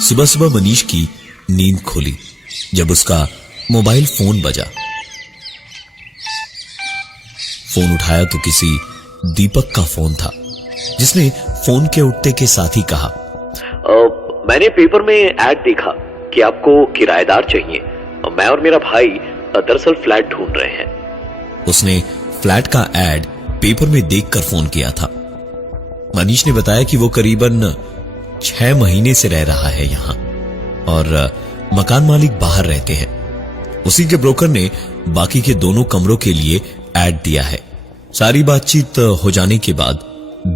सुबह सुबह मनीष की नींद खुली जब उसका मोबाइल फोन बजा। फोन उठाया तो किसी दीपक का फोन था, जिसने फोन के उठते के साथ ही कहा, मैंने पेपर में ऐड देखा कि आपको किराएदार चाहिए। मैं और मेरा भाई दरअसल फ्लैट ढूंढ रहे हैं। उसने फ्लैट का ऐड पेपर में देखकर फोन किया था। मनीष ने बताया कि वो करीबन 6 महीने से रह रहा है यहां और मकान मालिक बाहर रहते हैं। उसी के ब्रोकर ने बाकी के दोनों कमरों के लिए ऐड दिया है। सारी बातचीत हो जाने के बाद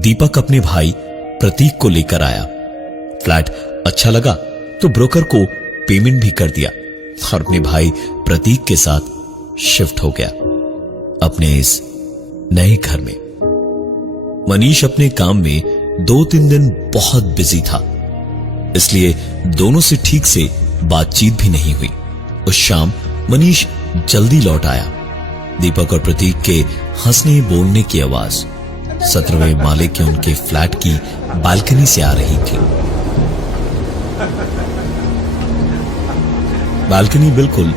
दीपक अपने भाई प्रतीक को लेकर आया। फ्लैट अच्छा लगा तो ब्रोकर को पेमेंट भी कर दिया और अपने भाई प्रतीक के साथ शिफ्ट हो गया अपने इस नए घर में। मनीष अपने काम में 2-3 दिन बहुत बिजी था, इसलिए दोनों से ठीक से बातचीत भी नहीं हुई। उस शाम मनीष जल्दी लौट आया। दीपक और प्रतीक के हंसने बोलने की आवाज 17वें माले के उनके फ्लैट की बालकनी से आ रही थी। बालकनी बिल्कुल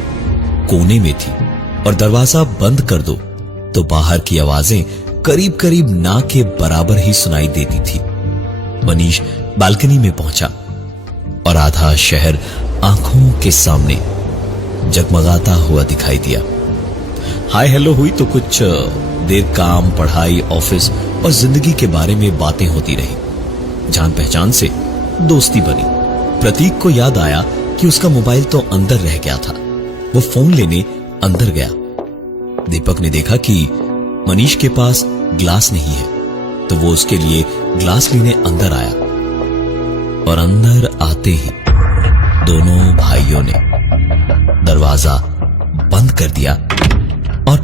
कोने में थी और दरवाजा बंद कर दो तो बाहर की आवाजें करीब करीब ना के बराबर ही सुनाई देती थी। मनीष बालकनी में पहुंचा और आधा शहर आंखों के सामने जगमगाता हुआ दिखाई दिया। हाय हेलो हुई तो कुछ देर काम, पढ़ाई, ऑफिस और जिंदगी के बारे में बातें होती रही। जान पहचान से दोस्ती बनी। प्रतीक को याद आया कि उसका मोबाइल तो अंदर रह गया था। वो फोन लेने अंदर गया। दीपक ने देखा कि मनीष के पास ग्लास नहीं है तो वो उसके लिए ग्लास लेने अंदर आया और अंदर आते ही दोनों भाइयों ने दरवाजा बंद कर दिया और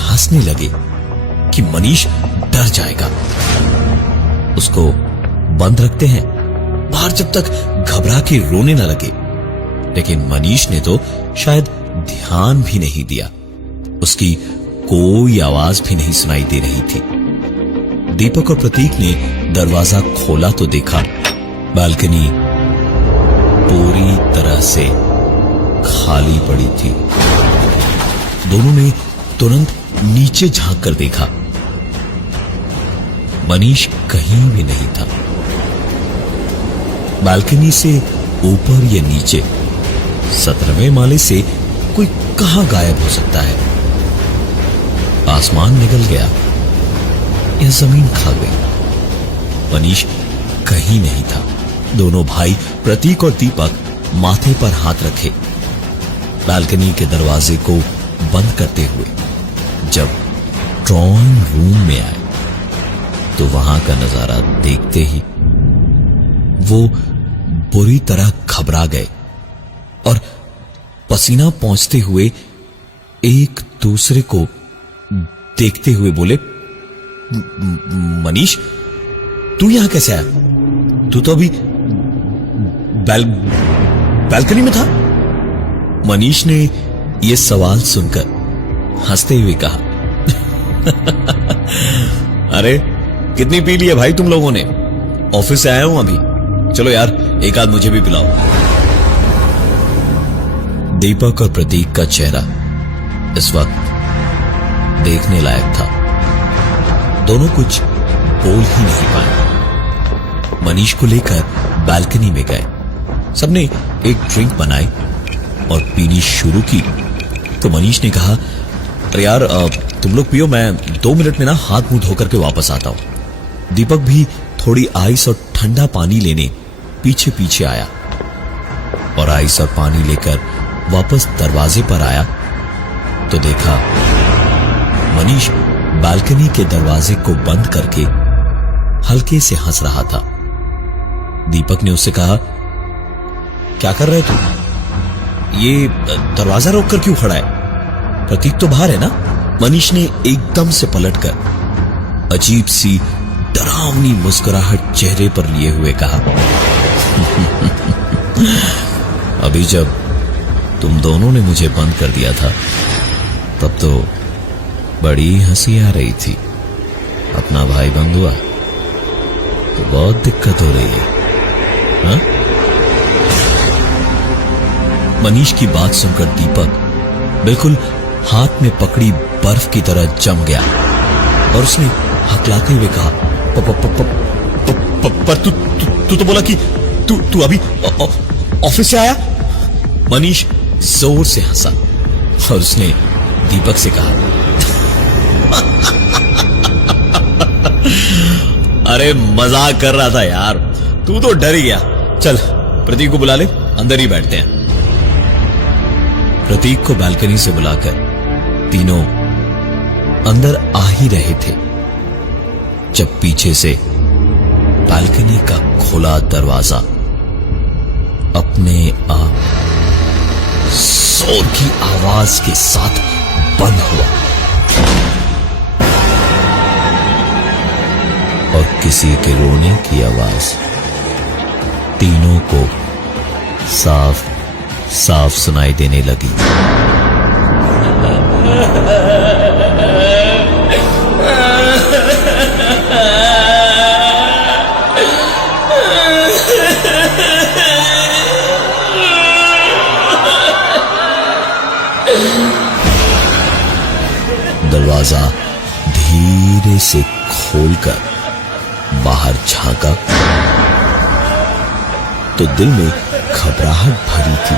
हंसने लगे कि मनीष डर जाएगा। उसको बंद रखते हैं बाहर जब तक घबरा के रोने न लगे। लेकिन मनीष ने तो शायद ध्यान भी नहीं दिया। उसकी कोई आवाज भी नहीं सुनाई दे रही थी। दीपक और प्रतीक ने दरवाजा खोला तो देखा बालकनी पूरी तरह से खाली पड़ी थी। दोनों ने तुरंत नीचे झांक कर देखा। मनीष कहीं भी नहीं था। बालकनी से ऊपर या नीचे 17वें माले से कोई कहां गायब हो सकता है। आसमान निकल गया या जमीन खा गई। मनीष कहीं नहीं था। दोनों भाई प्रतीक और दीपक माथे पर हाथ रखे बालकनी के दरवाजे को बंद करते हुए जब ड्राइंग रूम में आए तो वहां का नजारा देखते ही वो बुरी तरह घबरा गए और पसीना पहुंचते हुए एक दूसरे को देखते हुए बोले, मनीष तू यहां कैसे आया? तू तो अभी बालकनी में था। मनीष ने यह सवाल सुनकर हंसते हुए कहा, अरे कितनी पी ली है भाई तुम लोगों ने? ऑफिस से आया हूं अभी, चलो यार एक आध मुझे भी पिलाओ। दीपक और प्रतीक का चेहरा इस वक्त देखने लायक था। दोनों कुछ बोल ही नहीं पाए। मनीष को लेकर बालकनी में गए। सबने एक ड्रिंक बनाई और पीनी शुरू की तो मनीष ने कहा, अरे यार तुम लोग पियो, मैं 2 मिनट में ना हाथ मुंह धोकर के वापस आता हूं। दीपक भी थोड़ी आइस और ठंडा पानी लेने पीछे पीछे आया और आइस और पानी लेकर वापस दरवाजे पर आया तो देखा मनीष बालकनी के दरवाजे को बंद करके हल्के से हंस रहा था। दीपक ने उससे कहा, क्या कर रहे तुम? ये दरवाजा रोककर क्यों खड़ा है? प्रतीक तो बाहर है ना? मनीष ने एकदम से पलटकर अजीब सी डरावनी मुस्कुराहट चेहरे पर लिए हुए कहा, अभी जब तुम दोनों ने मुझे बंद कर दिया था तब तो बड़ी हंसी आ रही थी। अपना भाई बंद हुआ तो बहुत दिक्कत हो रही है, हाँ? मनीष की बात सुनकर दीपक बिल्कुल हाथ में पकड़ी बर्फ की तरह जम गया और उसने हकलाते हुए कहा, पर तू तो बोला कि तू अभी ऑफिस से आया। मनीष जोर से हंसा और उसने दीपक से कहा, अरे मजाक कर रहा था यार, तू तो डर ही गया। चल प्रतीक को बुला ले, अंदर ही बैठते हैं। प्रतीक को बालकनी से बुलाकर तीनों अंदर आ ही रहे थे जब पीछे से बालकनी का खुला दरवाजा अपने आप जोर की आवाज के साथ बंद हुआ और किसी के रोने की आवाज तीनों को साफ साफ सुनाई देने लगी। दरवाजा धीरे से खोलकर बाहर झांका तो दिल में घबराहट भरी थी।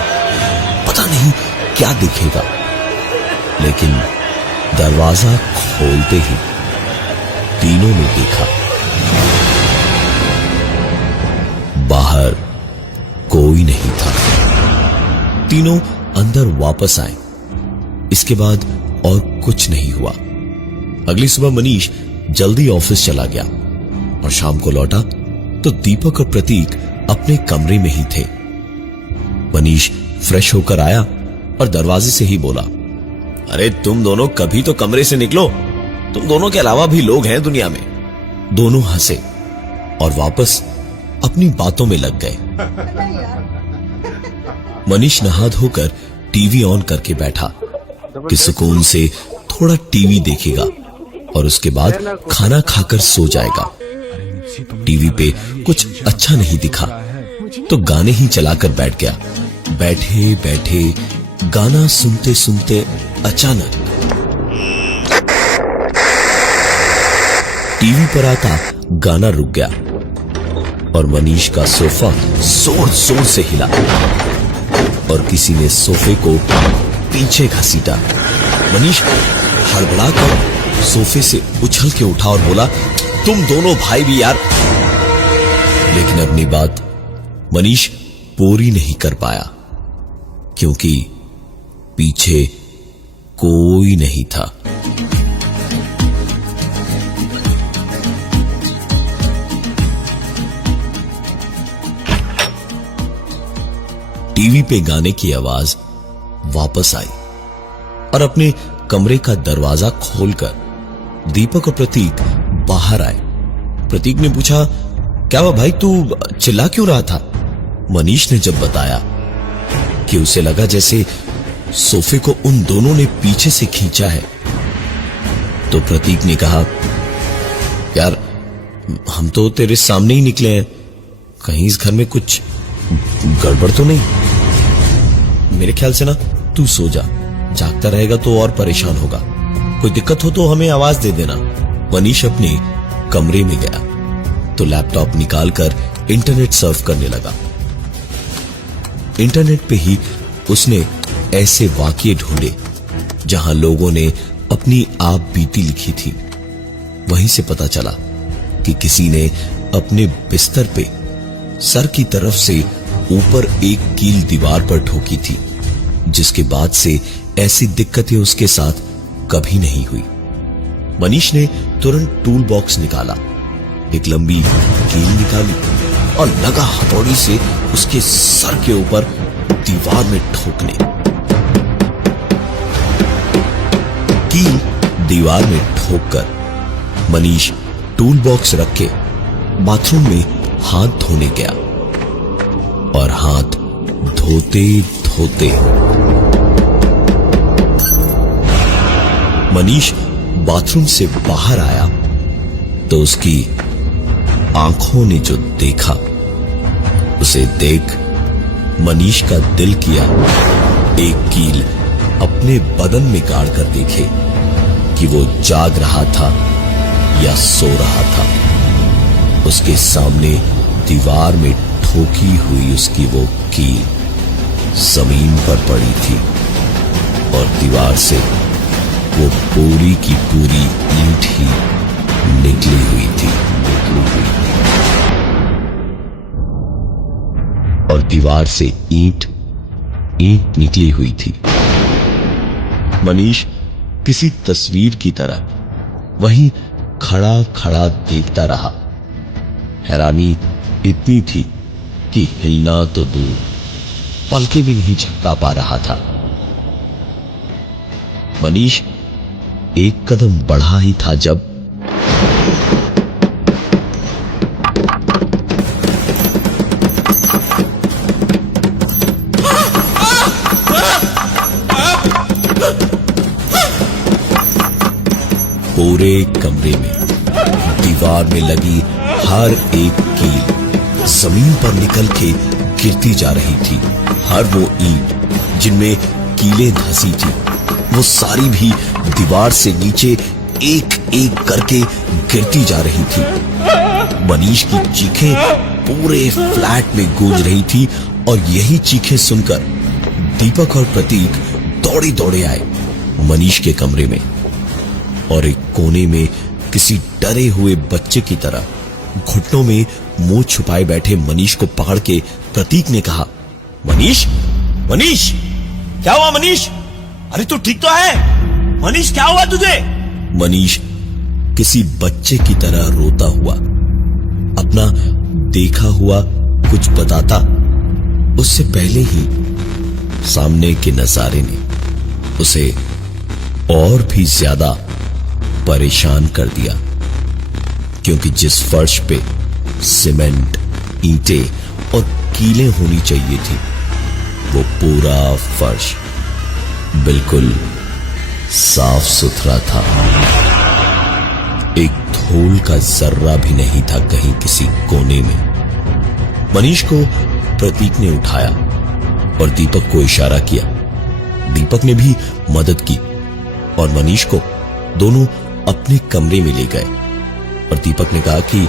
पता नहीं क्या दिखेगा, लेकिन दरवाजा खोलते ही तीनों ने देखा बाहर कोई नहीं था। तीनों अंदर वापस आए। इसके बाद और कुछ नहीं हुआ। अगली सुबह मनीष जल्दी ऑफिस चला गया और शाम को लौटा तो दीपक और प्रतीक अपने कमरे में ही थे। मनीष फ्रेश होकर आया और दरवाजे से ही बोला, अरे तुम दोनों कभी तो कमरे से निकलो, तुम दोनों के अलावा भी लोग हैं दुनिया में। दोनों हंसे और वापस अपनी बातों में लग गए। मनीष नहा धोकर टीवी ऑन करके बैठा कि सुकून से थोड़ा टीवी देखेगा और उसके बाद खाना खाकर सो जाएगा। टीवी पे कुछ अच्छा नहीं दिखा तो गाने ही चलाकर बैठ गया। बैठे बैठे गाना सुनते सुनते अचानक टीवी पर आता गाना रुक गया और मनीष का सोफा जोर जोर से हिला और किसी ने सोफे को पीछे घसीटा। मनीष हड़बड़ाकर सोफे से उछल के उठा और बोला, तुम दोनों भाई भी यार। लेकिन अपनी बात मनीष पूरी नहीं कर पाया क्योंकि पीछे कोई नहीं था। टीवी पे गाने की आवाज वापस आई और अपने कमरे का दरवाजा खोलकर दीपक और प्रतीक बाहर आए। प्रतीक ने पूछा, क्या हुआ भाई, तू चिल्ला क्यों रहा था? मनीष ने जब बताया कि उसे लगा जैसे सोफे को उन दोनों ने पीछे से खींचा है, तो प्रतीक ने कहा, यार हम तो तेरे सामने ही निकले हैं, कहीं इस घर में कुछ गड़बड़ तो नहीं? मेरे ख्याल से ना तू सो जा, जागता रहेगा तो और परेशान होगा, कोई दिक्कत हो तो हमें आवाज दे देना। मनीष अपने कमरे में गया तो लैपटॉप निकालकर इंटरनेट सर्फ करने लगा। इंटरनेट पे ही उसने ऐसे वाकये ढूंढे जहां लोगों ने अपनी आप बीती लिखी थी। वहीं से पता चला कि किसी ने अपने बिस्तर पे सर की तरफ से ऊपर एक कील दीवार पर ठोकी थी, जिसके बाद से ऐसी दिक्कतें उसके साथ कभी नहीं हुई। मनीष ने तुरंत टूल बॉक्स निकाला, एक लंबी कील निकाली और लगा हथौड़ी से उसके सर के ऊपर दीवार में ठोकने। कील दीवार में ठोककर मनीष टूल बॉक्स रख के बाथरूम में हाथ धोने गया और हाथ धोते धोते मनीष बाथरूम से बाहर आया तो उसकी आंखों ने जो देखा, उसे देख मनीष का दिल किया एक कील अपने बदन में गाड़ कर देखे कि वो जाग रहा था या सो रहा था। उसके सामने दीवार में ठोकी हुई उसकी वो कील जमीन पर पड़ी थी और दीवार से वो पूरी की पूरी ईंट ही निकली हुई थी। और दीवार से ईंट निकली हुई थी। मनीष किसी तस्वीर की तरह वहीं खड़ा खड़ा देखता रहा। हैरानी इतनी थी कि हिलना तो दूर, पलके भी नहीं झपका पा रहा था। मनीष एक कदम बढ़ा ही था जब पूरे कमरे में दीवार में लगी हर एक कील जमीन पर निकल के गिरती जा रही थी। हर वो ईंट जिनमें कीलें धंसी थी, वो सारी भी दीवार से नीचे एक एक करके गिरती जा रही थी। मनीष की चीखें पूरे फ्लैट में गूंज रही थी और यही चीखें सुनकर दीपक और प्रतीक दौड़े दौड़े आए मनीष के कमरे में और एक कोने में किसी डरे हुए बच्चे की तरह घुटनों में मुंह छुपाए बैठे मनीष को पकड़ के प्रतीक ने कहा, मनीष, मनीष, क्या हुआ मनीष? अरे तू ठीक तो है? मनीष क्या हुआ तुझे? मनीष किसी बच्चे की तरह रोता हुआ अपना देखा हुआ कुछ बताता, उससे पहले ही सामने के नजारे ने उसे और भी ज्यादा परेशान कर दिया, क्योंकि जिस फर्श पे सीमेंट, ईंटें और कीलें होनी चाहिए थी, वो पूरा फर्श बिल्कुल साफ सुथरा था। एक धूल का जर्रा भी नहीं था कहीं किसी कोने में। मनीष को प्रतीक ने उठाया और दीपक को इशारा किया। दीपक ने भी मदद की और मनीष को दोनों अपने कमरे में ले गए और दीपक ने कहा कि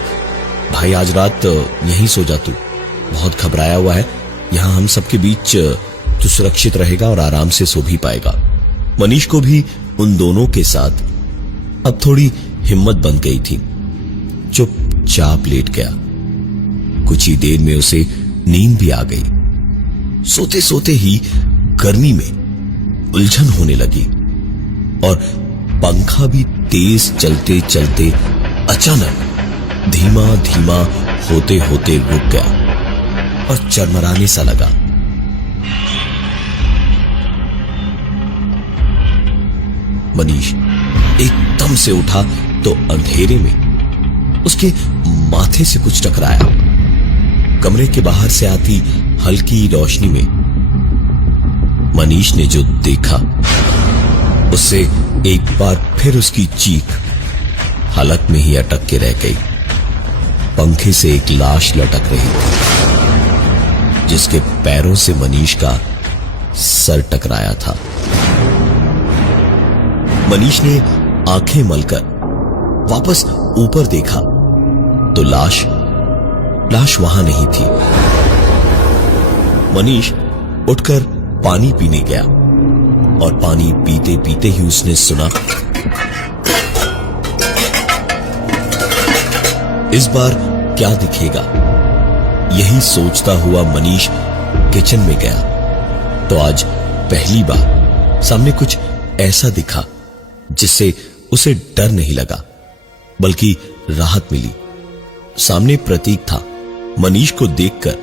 भाई आज रात यहीं सो जा, तू बहुत घबराया हुआ है, यहां हम सबके बीच तू सुरक्षित रहेगा और आराम से सो भी पाएगा। मनीष को भी उन दोनों के साथ अब थोड़ी हिम्मत बन गई थी। चुपचाप लेट गया। कुछ ही देर में उसे नींद भी आ गई। सोते सोते ही गर्मी में उलझन होने लगी और पंखा भी तेज चलते चलते अचानक धीमा धीमा होते होते रुक गया और चरमराने सा लगा। मनीष एकदम से उठा तो अंधेरे में उसके माथे से कुछ टकराया। कमरे के बाहर से आती हल्की रोशनी में मनीष ने जो देखा, उससे एक बार फिर उसकी चीख हलक में ही अटक के रह गई। पंखे से एक लाश लटक रही थी, जिसके पैरों से मनीष का सर टकराया था। मनीष ने आंखें मलकर वापस ऊपर देखा तो लाश वहां नहीं थी। मनीष उठकर पानी पीने गया और पानी पीते पीते ही उसने सुना, इस बार क्या दिखेगा? यही सोचता हुआ मनीष किचन में गया तो आज पहली बार सामने कुछ ऐसा दिखा जिससे उसे डर नहीं लगा बल्कि राहत मिली। सामने प्रतीक था। मनीष को देखकर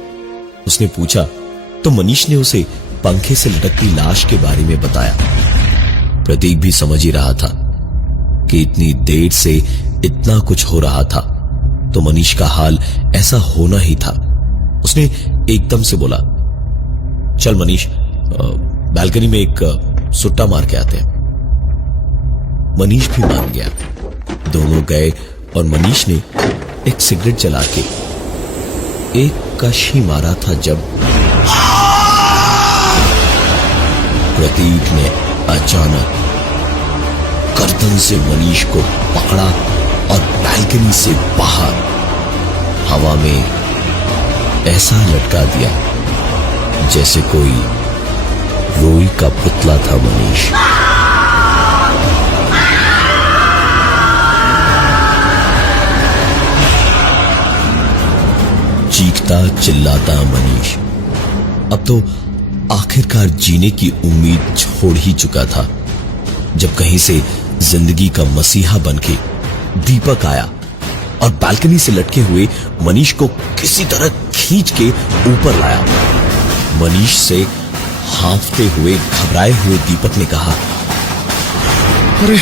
उसने पूछा तो मनीष ने उसे पंखे से लटकती लाश के बारे में बताया। प्रतीक भी समझ ही रहा था कि इतनी देर से इतना कुछ हो रहा था तो मनीष का हाल ऐसा होना ही था। उसने एकदम से बोला, चल मनीष, बालकनी में एक सुट्टा मार के आते हैं। मनीष भी मान गया। दोनों गए और मनीष ने एक सिगरेट जला के एक कश ही मारा था जब प्रतीक ने अचानक गर्दन से मनीष को पकड़ा और बालकनी से बाहर हवा में ऐसा लटका दिया जैसे कोई रोई का पुतला था मनीष। चीखता चिल्लाता मनीष अब तो आखिरकार जीने की उम्मीद छोड़ ही चुका था जब कहीं से जिंदगी का मसीहा बनके दीपक आया और बालकनी से लटके हुए मनीष को किसी तरह खींच के ऊपर लाया। मनीष से हांफते हुए घबराए हुए दीपक ने कहा, अरे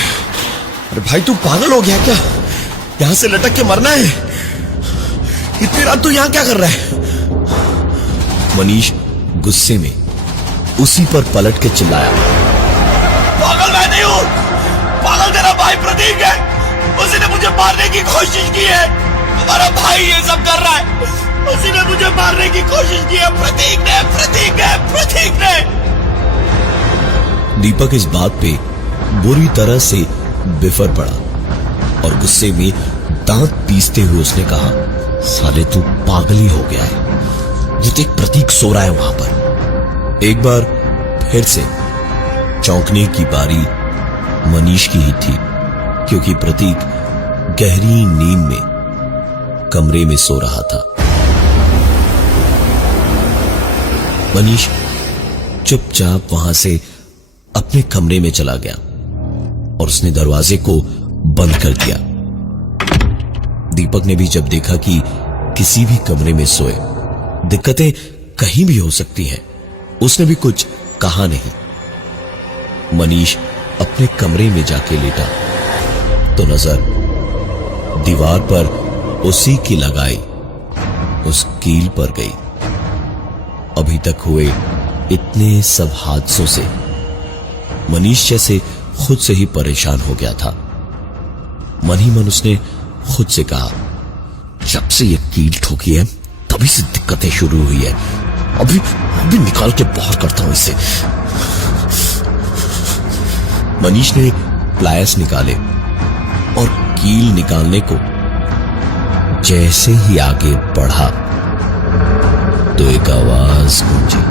भाई तू पागल हो गया क्या? यहां से लटक के मरना है? इतनी रात तू यहां क्या कर रहा है? मनीष गुस्से में उसी पर पलट के चिल्लाया, पागल मैं नहीं हूं, पागल तेरा भाई प्रतीक है। उसी ने मुझे मारने की कोशिश की है। हमारा भाई ये सब कर रहा है। उसी ने मुझे मारने की कोशिश की है। प्रतीक ने, प्रतीक ने, प्रतीक ने। दीपक इस बात पे बुरी तरह से बिफर पड़ा और गुस्से में दांत पीसते हुए उसने कहा, साले तू पागल ही हो गया है। ये देख प्रतीक सो रहा है वहां पर। एक बार फिर से चौंकने की बारी मनीष की ही थी क्योंकि प्रतीक गहरी नींद में कमरे में सो रहा था। मनीष चुपचाप वहां से अपने कमरे में चला गया और उसने दरवाजे को बंद कर दिया। दीपक ने भी जब देखा कि किसी भी कमरे में सोए दिक्कतें कहीं भी हो सकती हैं, उसने भी कुछ कहा नहीं। मनीष अपने कमरे में जाके लेटा तो नजर दीवार पर उसी की लगाई उस कील पर गई। अभी तक हुए इतने सब हादसों से मनीष जैसे खुद से ही परेशान हो गया था। मन ही मन उसने खुद से कहा, जब से ये कील ठोकी है तभी से दिक्कतें शुरू हुई है। अभी निकाल के बाहर करता हूं इसे। मनीष ने प्लायर्स निकाले और कील निकालने को जैसे ही आगे बढ़ा तो एक आवाज गूंजी,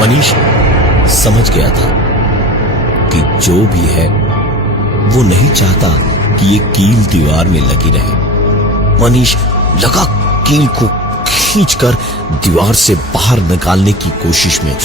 मनीष समझ गया था कि जो भी है वो नहीं चाहता कि ये कील दीवार में लगी रहे। मनीष लगा कील को खींचकर दीवार से बाहर निकालने की कोशिश में।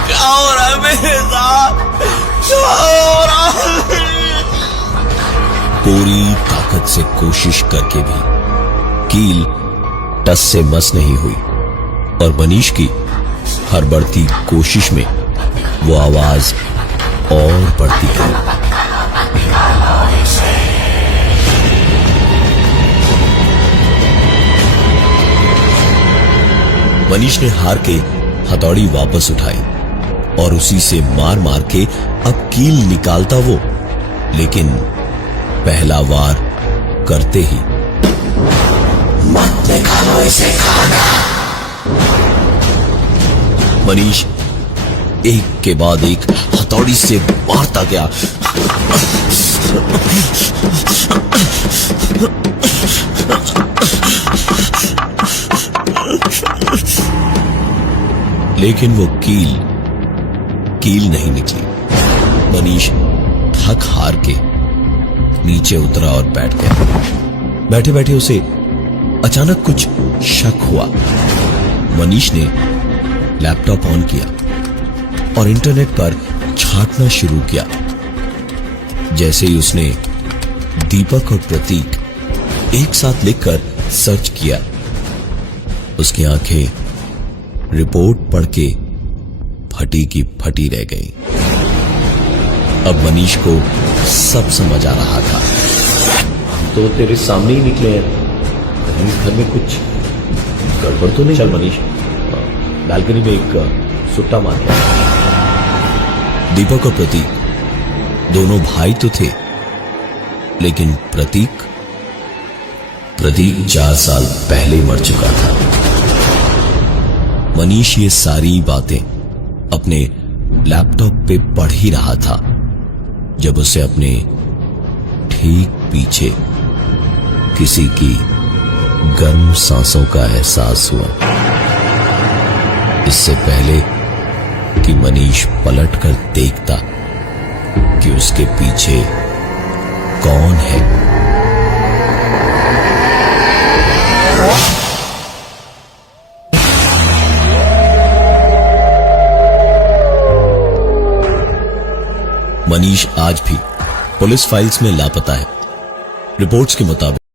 क्या हो रहा है मेरे साथ? क्या हो रहा है? पूरी ताकत से कोशिश करके भी कील टस से मस नहीं हुई और मनीष की हर बढ़ती कोशिश में वो आवाज और बढ़ती गई। मनीष ने हार के हथौड़ी वापस उठाई और उसी से मार मार के अब कील निकालता वो, लेकिन पहला वार करते ही मत निकालो इसे खाना। मनीष एक के बाद एक हथौड़ी से मारता गया। लेकिन वो कील नहीं निकली। मनीष थक हार के नीचे उतरा और बैठ गया। बैठे बैठे उसे अचानक कुछ शक हुआ। मनीष ने लैपटॉप ऑन किया और इंटरनेट पर छांटना शुरू किया। जैसे ही उसने दीपक और प्रतीक एक साथ लिखकर सर्च किया, उसकी आंखें रिपोर्ट पढ़ के फटी की फटी रह गई। अब मनीष को सब समझ आ रहा था। तो तेरे सामने ही निकले हैं, कहीं घर में कुछ गड़बड़ तो नहीं? चल मनीष, बालकनी में एक सुट्टा मार के। दीपक और प्रतीक दोनों भाई तो थे, लेकिन प्रतीक 4 साल पहले मर चुका था। मनीष ये सारी बातें अपने लैपटॉप पे पढ़ ही रहा था जब उसे अपने ठीक पीछे किसी की गर्म सांसों का एहसास हुआ। इससे पहले कि मनीष पलटकर देखता कि उसके पीछे कौन है, मनीष आज भी पुलिस फाइल्स में लापता है। रिपोर्ट्स के मुताबिक